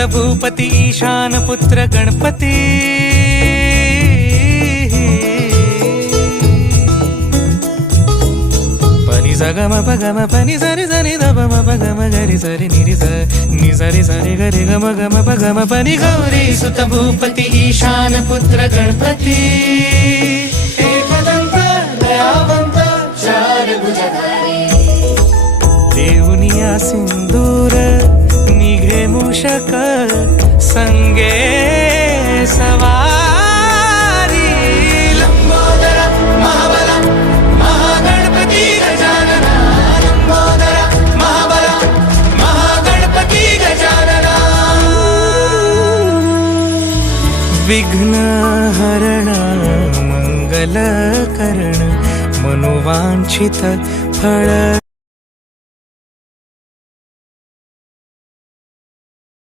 सुत भूपती ईशान पुत्र गणपती पनी सगम पगम पनी सरी सरी दबम पगम गरी सरी निरी नि सरी सरी गरी गम गम पगम पनी गौरी सुत भूपती ईशान पुत्र गणपती एकदंत दयावंत चार भुजधारी देवनिया सिंदूर निघे मूषक संगे सवारी लंबोदर महाबला महागणपती गजानना लंबोदर महाबला महागणपती गजानना विघ्न हरण मंगल करण मनोवांछित फळ